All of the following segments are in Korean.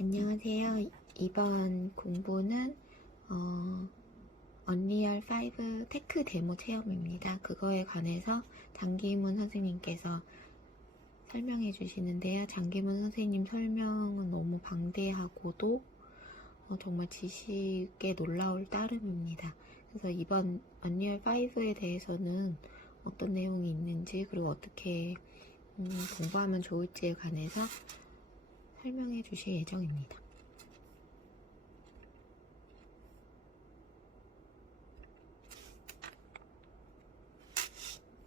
안녕하세요. 이번 공부는 언리얼 5 테크 데모 체험입니다. 그거에 관해서 장기문 선생님께서 설명해 주시는데요. 장기문 선생님 설명은 너무 방대하고도 정말 지식에 놀라울 따름입니다. 그래서 이번 언리얼 5에 대해서는 어떤 내용이 있는지, 그리고 어떻게 공부하면 좋을지에 관해서 설명해 주실 예정입니다.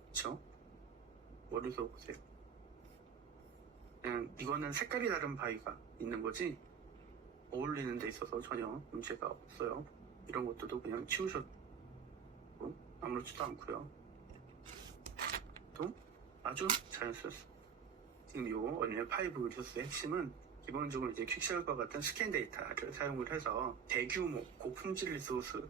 그쵸? 머리서 보세요. 그냥 이거는 색깔이 다른 바위가 있는 거지 어울리는 데 있어서 전혀 문제가 없어요. 이런 것들도 그냥 치우셔도 아무렇지도 않고요. 또 아주 자연스럽습니다. 지금 요 언리얼 5 리소스의 핵심은 기본적으로 이제 퀵쉘과 같은 스캔 데이터를 사용을 해서 대규모 고품질 리소스,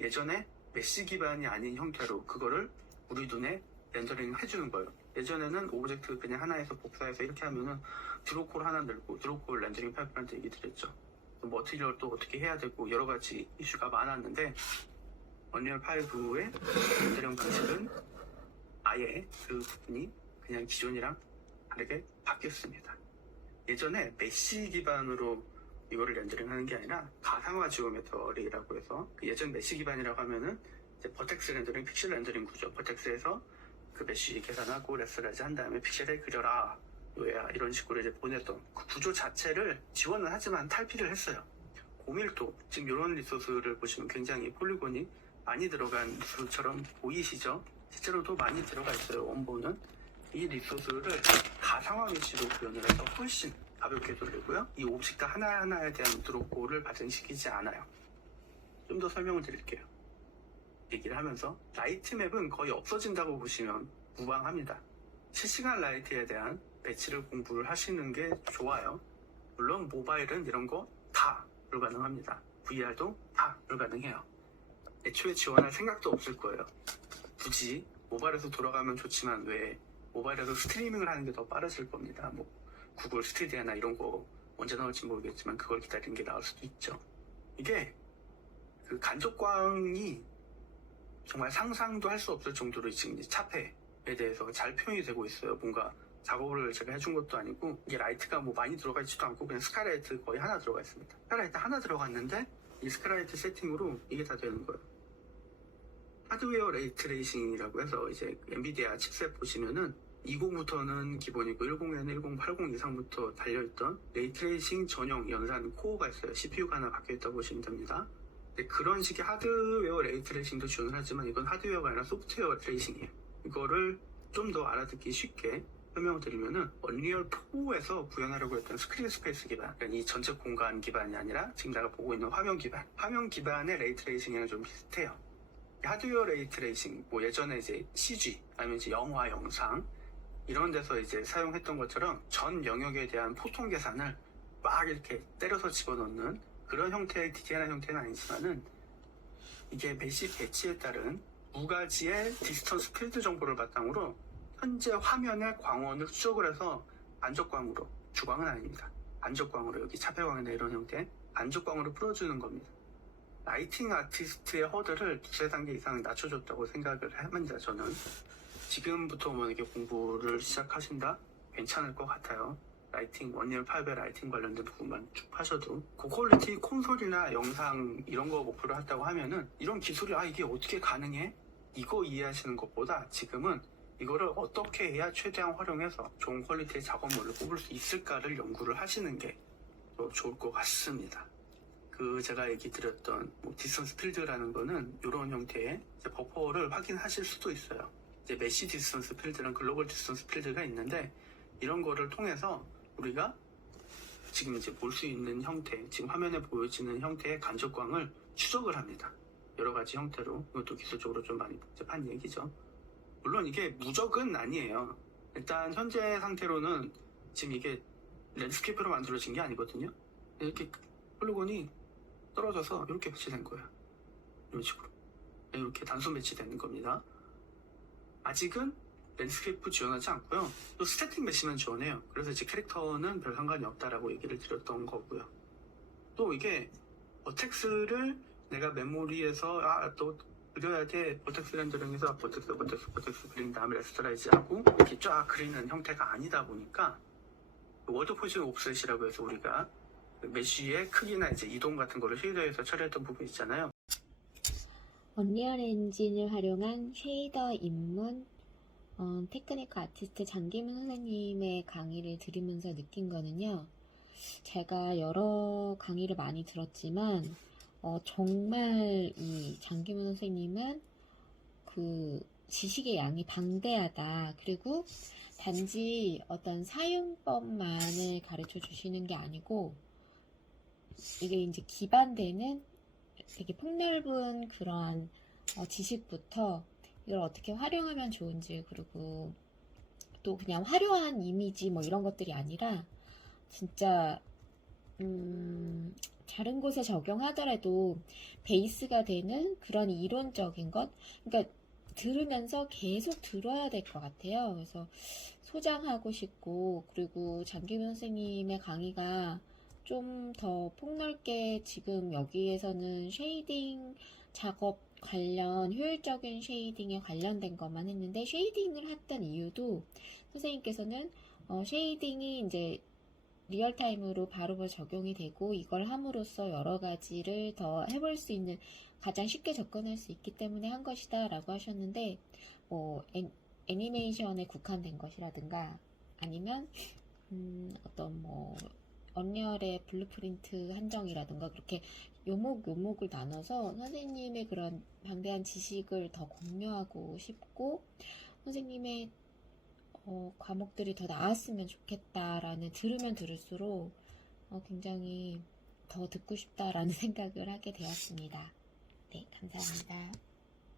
예전에 메시 기반이 아닌 형태로 그거를 우리 눈에 렌더링 해주는 거예요. 예전에는 오브젝트 그냥 하나에서 복사해서 이렇게 하면은 드로콜 하나 늘고 드로콜 렌더링 파이프라인한테 얘기 드렸죠. 머티리얼 또 어떻게 해야 되고 여러 가지 이슈가 많았는데 언리얼 5의 렌더링 방식은 아예 그 부분이 그냥 기존이랑 다르게 바뀌었습니다. 예전에 메시 기반으로 이거를 렌더링 하는 게 아니라 가상화 지오메터리라고 해서 예전 메시 기반이라고 하면은 이제 버텍스 렌더링, 픽셀 렌더링 구조, 버텍스에서 그 메시 계산하고 레스라이즈 한 다음에 픽셀에 그려라 요야 이런 식으로 이제 보냈던 그 구조 자체를 지원은 하지만 탈피를 했어요. 고밀도, 지금 이런 리소스를 보시면 굉장히 폴리곤이 많이 들어간 리소스처럼 보이시죠? 실제로도 많이 들어가 있어요. 원본은 이 리소스를 가상화 메시로 구현을 해서 훨씬 가볍게 돌리고요. 이 오브젝트 하나하나에 대한 드롭볼을 발생시키지 않아요. 좀 더 설명을 드릴게요. 얘기를 하면서 라이트 맵은 거의 없어진다고 보시면 무방합니다. 실시간 라이트에 대한 배치를 공부를 하시는 게 좋아요. 물론 모바일은 이런 거 다 불가능합니다. VR도 다 불가능해요. 애초에 지원할 생각도 없을 거예요. 굳이 모바일에서 돌아가면 좋지만 왜 모바일에서 스트리밍을 하는 게 더 빠르실 겁니다. 뭐 구글 스튜디오나 이런 거 언제 나올지 모르겠지만 그걸 기다리는 게 나을 수도 있죠. 이게 그 간접광이 정말 상상도 할 수 없을 정도로 지금 차폐에 대해서 잘 표현이 되고 있어요. 뭔가 작업을 제가 해준 것도 아니고 이게 라이트가 뭐 많이 들어가 있지도 않고 그냥 스카이라이트 거의 하나 들어가 있습니다. 스카이라이트 하나 들어갔는데 이 스카이라이트 세팅으로 이게 다 되는 거예요. 하드웨어 레이트레이싱이라고 해서 이제 엔비디아 칩셋 보시면은 20부터는 기본이고 10에는 1080 이상부터 달려있던 레이트레이싱 전용 연산 코어가 있어요. CPU가 하나 박혀있다고 보시면 됩니다. 그런 식의 하드웨어 레이트레이싱도 지원을 하지만 이건 하드웨어가 아니라 소프트웨어 트레이싱이에요. 이거를 좀 더 알아듣기 쉽게 설명을 드리면은 언리얼 4에서 구현하려고 했던 스크린 스페이스 기반, 그러니까 이 전체 공간 기반이 아니라 지금 내가 보고 있는 화면 기반의 레이트레이싱이랑 좀 비슷해요. 하드웨어 레이트레이싱, 뭐 예전에 이제 CG, 아니면 이제 영화, 영상 이런 데서 이제 사용했던 것처럼 전 영역에 대한 포통 계산을 막 이렇게 때려서 집어넣는 그런 형태의 디테일한 형태는 아니지만은 이게 메시 배치에 따른 두 가지의 디스턴스 필드 정보를 바탕으로 현재 화면의 광원을 추적을 해서 반적광으로, 주광은 아닙니다. 반적광으로 여기 차폐광이나 이런 형태 반적광으로 풀어주는 겁니다. 라이팅 아티스트의 허들을 두세 단계 이상 낮춰줬다고 생각을 합니다. 저는 지금부터 뭐 이렇게 공부를 시작하신다? 괜찮을 것 같아요. 라이팅, 언리얼 5의 라이팅 관련된 부분만 쭉 하셔도 고퀄리티 콘솔이나 영상 이런 거 목표로 한다고 하면은 이런 기술이 이게 어떻게 가능해? 이거 이해하시는 것보다 지금은 이거를 어떻게 해야 최대한 활용해서 좋은 퀄리티의 작업물을 뽑을 수 있을까를 연구를 하시는 게 더 좋을 것 같습니다. 제가 얘기 드렸던 디스턴스 필드라는 거는 이런 형태의 버퍼를 확인하실 수도 있어요. 이제 메시 디스턴스 필드랑 글로벌 디스턴스 필드가 있는데 이런 거를 통해서 우리가 지금 이제 볼 수 있는 형태, 지금 화면에 보여지는 형태의 간접광을 추적을 합니다. 여러 가지 형태로. 이것도 기술적으로 좀 많이 복잡한 얘기죠. 물론 이게 무적은 아니에요. 일단 현재 상태로는 지금 이게 랜드스케이프로 만들어진 게 아니거든요. 이렇게 폴리곤이 떨어져서 이렇게 배치된 거예요. 이런 식으로 이렇게 단순 배치되는 겁니다. 아직은 랜드스케이프 지원하지 않고요. 또 스태틱 메시만 지원해요. 그래서 이제 캐릭터는 별 상관이 없다라고 얘기를 드렸던 거고요. 또 이게 버텍스를 내가 메모리에서 또 그려야 돼. 버텍스 렌더링에서 버텍스 그린 다음에 레스터라이즈 하고 이렇게 쫙 그리는 형태가 아니다 보니까 워드 포지션 옵셋이라고 해서 우리가 메쉬의 크기나 이제 이동 같은 거를 쉐이더에서 처리했던 부분 있잖아요. 언리얼 엔진을 활용한 쉐이더 입문 테크니컬 아티스트 장기문 선생님의 강의를 들으면서 느낀 거는요. 제가 여러 강의를 많이 들었지만 정말 이 장기문 선생님은 그 지식의 양이 방대하다. 그리고 단지 어떤 사용법만을 가르쳐 주시는 게 아니고 이게 이제 기반되는 되게 폭넓은 그러한 지식부터 이걸 어떻게 활용하면 좋은지, 그리고 또 그냥 화려한 이미지 뭐 이런 것들이 아니라 진짜 다른 곳에 적용하더라도 베이스가 되는 그런 이론적인 것, 그러니까 들으면서 계속 들어야 될 것 같아요. 그래서 소장하고 싶고, 그리고 장기문 선생님의 강의가 좀 더 폭넓게 지금 여기에서는 쉐이딩 작업 관련 효율적인 쉐이딩에 관련된 것만 했는데, 쉐이딩을 했던 이유도 선생님께서는 쉐이딩이 이제 리얼타임으로 바로 적용이 되고 이걸 함으로써 여러 가지를 더 해볼 수 있는, 가장 쉽게 접근할 수 있기 때문에 한 것이다 라고 하셨는데, 애니메이션에 국한된 것이라든가 아니면 어떤 언리얼의 블루프린트 한정이라든가 그렇게 요목을 나눠서 선생님의 그런 방대한 지식을 더 공유하고 싶고, 선생님의 과목들이 더 나았으면 좋겠다라는, 들으면 들을수록 굉장히 더 듣고 싶다라는 생각을 하게 되었습니다. 네, 감사합니다.